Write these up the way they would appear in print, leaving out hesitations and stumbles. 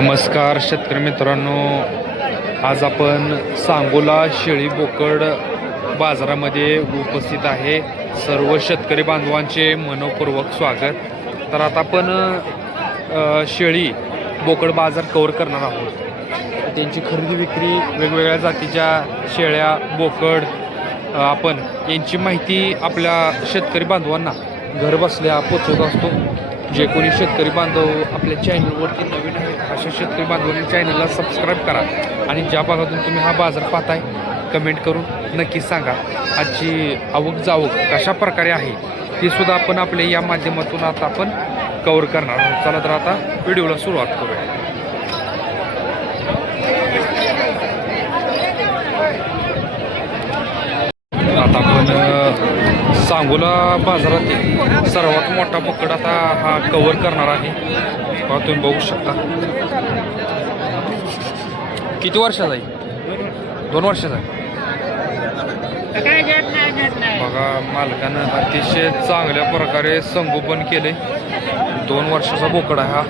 नमस्कार शेतकरी मित्रांनो, आज आपण सांगोला शेळी बोकड बाजारामध्ये उपस्थित आहे. सर्व शेतकरी बांधवांचे मनपूर्वक स्वागत. तर आता आपण शेळी बोकड बाजार कव्हर करणार आहोत. त्यांची खरेदी विक्री, वेगवेगळ्या जातीच्या शेळ्या बोकड, आपण यांची माहिती आपल्या शेतकरी बांधवांना घर बसल्या पोचवत असतो. जे कोणी शेतकरी बांधव आपल्या चॅनलवरती नवीन आहे अशा शेतकरी बांधवांनी चॅनलला सबस्क्राईब करा आणि ज्या भागातून तुम्ही हा बाजार पाहताय कमेंट करून नक्की सांगा. आजची आवक जावक कशा प्रकारे आहे ती सुद्धा आपण आपल्या या माध्यमातून आता आपण कव्हर करणार आहोत. चला तर आता व्हिडिओला सुरुवात करूया. आता आपण सांगोला बाजारातील सर्वात मोठा बोकड आता हा कव्हर करणार आहे. तुम्ही बघू शकता किती वर्षाचा आहे? 2 वर्षाचा आहे. बघा, मालकानं अतिशय चांगल्या प्रकारे संगोपन केले. 2 वर्षाचा बोकड आहे हा.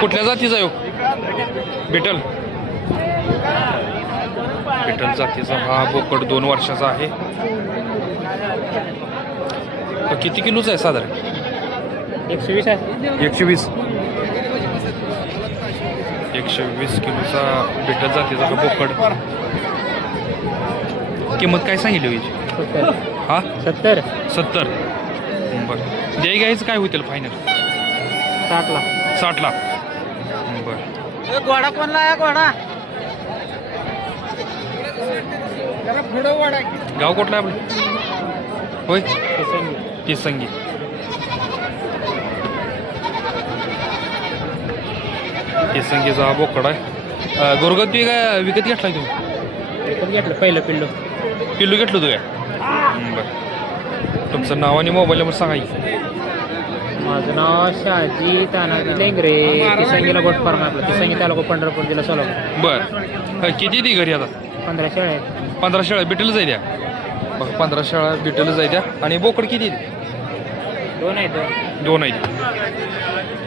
कुठल्या जातीचा आहे? बिटल जातीचा हा बोकड 2 वर्षाचा आहे. किती किलोचा आहे साधारण? 120 आहे. 120 किलोचा बिटल जातीचा हा बोकड. किंमत काय सांगितली होईल? हा 70. बरं, द्याय घ्यायचं काय होतील फायनल? 60 ला. बरं, घोडा कोणला आहे? घोडा गाव कुठलं आहे आपलं? होय, तिसंगी. तिसंगीचा हा बोकड आहे. गुरगत बी काय विकत घेतलाय तुम्ही? घेतलं पहिलं पिल्लू घेतलं तू काय? बरं, तुमचं नाव आणि मोबाईल नंबर सांगा की. माझं नाव शहाजी तानाजी लेंगरे. तिसंगीला गोट फार्म आहे आपलं. तिसंगी तालुका पंढरपूर जिल्हा सोलापूर. बरं, किती ती घरी आता? 15 शेळ्या आहेत. 15 शेळ्या बिटल जाय द्या. बघा, 15 शेळ्या बिटल जाय द्या. आणि बोकड किती? 2 आहेत. 2 आहेत.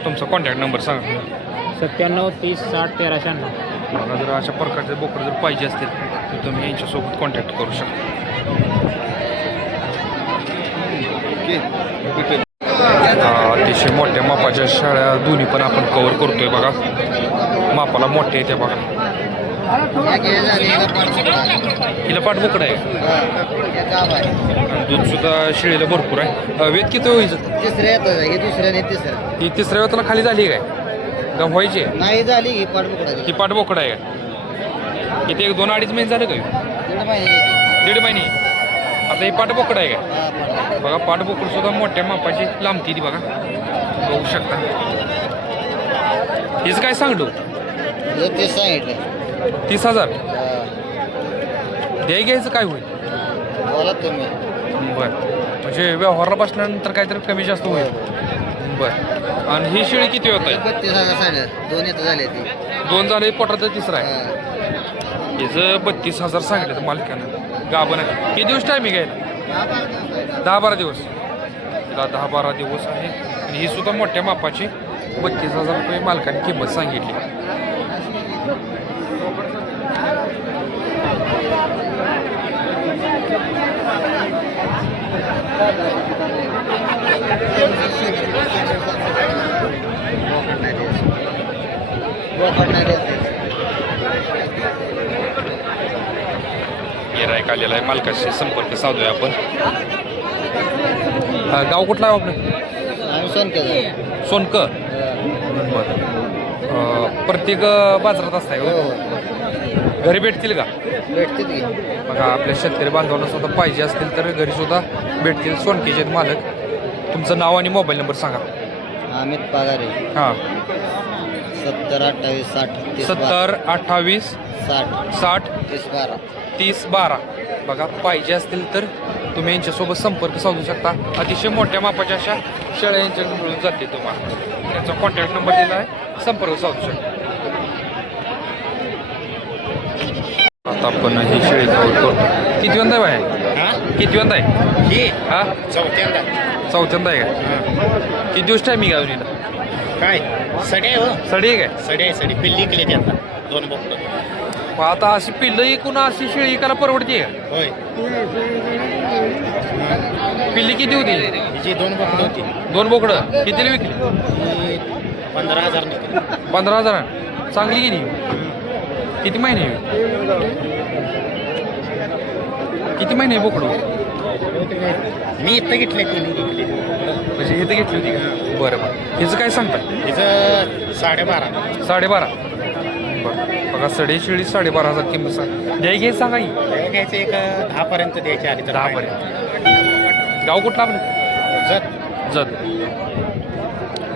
तुमचा कॉन्टॅक्ट नंबर सांगा. 97 30 60 13 96. मला जर अशा प्रकारचे बोकड जर पाहिजे असतील तर तुम्ही यांच्यासोबत कॉन्टॅक्ट करू शकता. अतिशय मोठ्या मापाच्या शेळ्या दोन्ही पण आपण कव्हर करतोय. बघा, मापाला मोठे आहे त्या. बघा, हिला पाठ बोकड आहे. दूध सुद्धा शेळीला भरपूर आहे. वेद किती व्हायचं? ही तिसऱ्या वेळेला खाली झाली काय? गम व्हायची नाही झाली ही ही पाठ बोकड आहे का? किती 2-2.5 महिने झाले का? 1.5 महिने. आता ही पाठ बोकड आहे का? बघा, पाठ बोकड सुद्धा मोठ्या मापाची लांबती ती. बघा, बघू शकता. हेच काय सांगतो? 30,000. द्याय घ्यायचं काय होईल? बरं, म्हणजे व्यवहारला बसल्यानंतर काहीतरी कमी जास्त होईल. बरं, आणि ही शेळी किती होत आहे? 32,000 झाले. 2 झाले, पोटात तिसरा आहे. हिचं 32,000 सांगितलं मालकानं. गाभण आहे. किती दिवस टायमिंग आहे? 10-12 दिवस. तिला 10-12 दिवस आहे. आणि ही सुद्धा मोठ्या मापाची 32,000 रुपये मालकाने किंमत सांगितली. गिरायक आलेला आहे, मालकाशी संपर्क साधूया आपण. गाव कुठला आहे आपलं? सोनक. प्रत्येक बाजारात असताय घरी भेटतील का? भेटतील की. बघा, आपल्या शेतकरी बांधवांना सुद्धा पाहिजे असतील तर घरी सुद्धा भेटतील. सोनकेचे मालक. तुमचं नाव आणि मोबाईल नंबर सांगा. अमित पगारे. हां, 70 28 60 70 28 60 30 12. बघा, पाहिजे असतील तर तुम्ही यांच्यासोबत संपर्क साधू शकता. अतिशय मोठ्या मापाच्या अशा शेळ्या यांच्याकडे मिळून जाते तुम्हाला. त्यांचा कॉन्टॅक्ट नंबर दिला आहे, संपर्क साधू शकता. आता आपण ही शेळी कव्हर करतो. किती वंदा आहे? किती वंदा आहे ही? हा, चौथ्यांदा आहे काय किती दिवस टायमिंग आहे अजून काय सडे हो सडी आहे काय सडे पिल्ली केली ती आता 2 बोकड मग आता अशी पिल्लं इकून अशी शेळी इकायला परवडते का होय पिल्ली किती होती हिची 2 बोकड होती 2 बोकडं कितीला विकली ही 15,000 निघाली 15,000 चांगली गेली किती महिने किती महिने बोकडं मी इथं घेतले ती मी घेतली म्हणजे इथं घेतली होती का बरं बरं हिचं काय सांगताय हिचं 12.5 12.5 बरं बघा सडे शेळी 12,500 किंमत सांग द्याय घे सांगा ही घ्यायचं एक 10 पर्यंत द्यायची आली तर 10 पर्यंत गाव कुठलं आपलं जत जत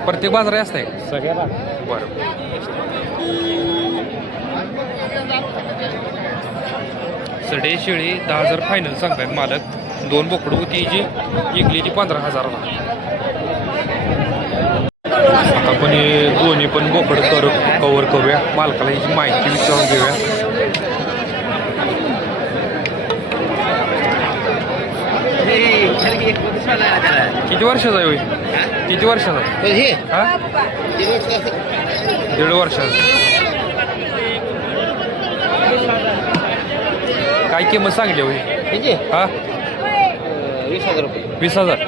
प्रत्येक बाजार असतंय सगळ्याला बरं सडे शेळी 10,000 फायनल सांगतायत मालक 2 बोकडं होती जी इकली ती 15,000 आता आपण हे दोन्ही पण बोकड कव्हर करूया मालकाला याची माहिती विचारून घेऊया किती वर्षाचा आहे होय किती वर्षाचा आहे हा 1.5 वर्षाचा काय किंमत सांगली होय हा 20,000 रुपये 20,000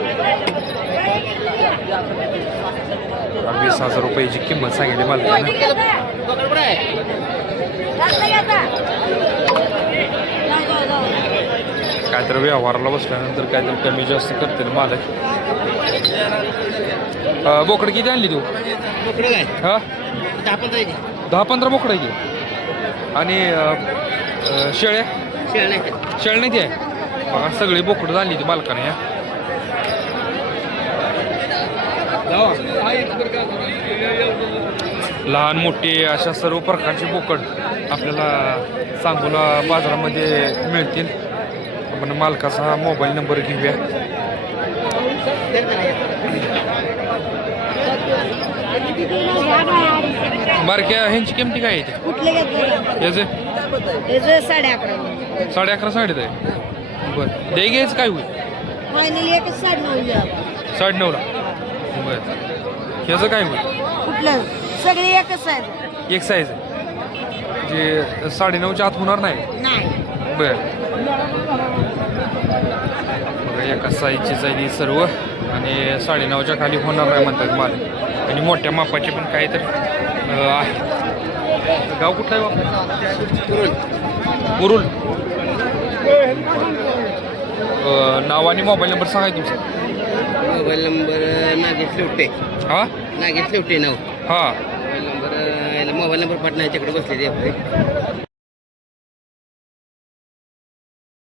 20,000 रुपयाची किंमत सांगितली मला काहीतरी व्यवहाराला बसल्यानंतर काहीतरी कमी जास्त करतील मालक बोकड किती आणली तू बोकडं काय हा 10-15 10-15 बोकडं आहे आणि शेळ्या शेळ नाही शेळ नाही ती आहे बघा सगळी बोकडं आणली ती मालकाने या लहान मोठी अशा सर्व प्रकारचे बोकड आपल्याला सांगोला बाजारामध्ये मिळतील आपण मालकाचा मोबाईल नंबर घेऊया बारक्या ह्यांची किमती काय आहे कुठले घेतले याचे याचं 11.5 11.5 साडे आहे बरं द्याय घ्यायचं काय होईल फायनली एकच 9.5 9.5ला बरं ह्याचं काय होईल कुठलं सगळे एकच आहेत एक साईज आहे जे 9.5च्या आत होणार नाही नाही बरं बघा एका साईजचीच आहे ही सर्व आणि 9.5च्या खाली होणार नाही म्हणतात माल आणि मोठ्या मापाचे पण काहीतरी आहे गाव कुठलं आहे बाबा कुरुल नाव आणि मोबाईल नंबर सांगा तुमचा मोबाईल नंबर नागेश शेवटे हा नागेश शेवटे नाव हा मोबाईल नंबर पाटणा याच्याकडे बसले ते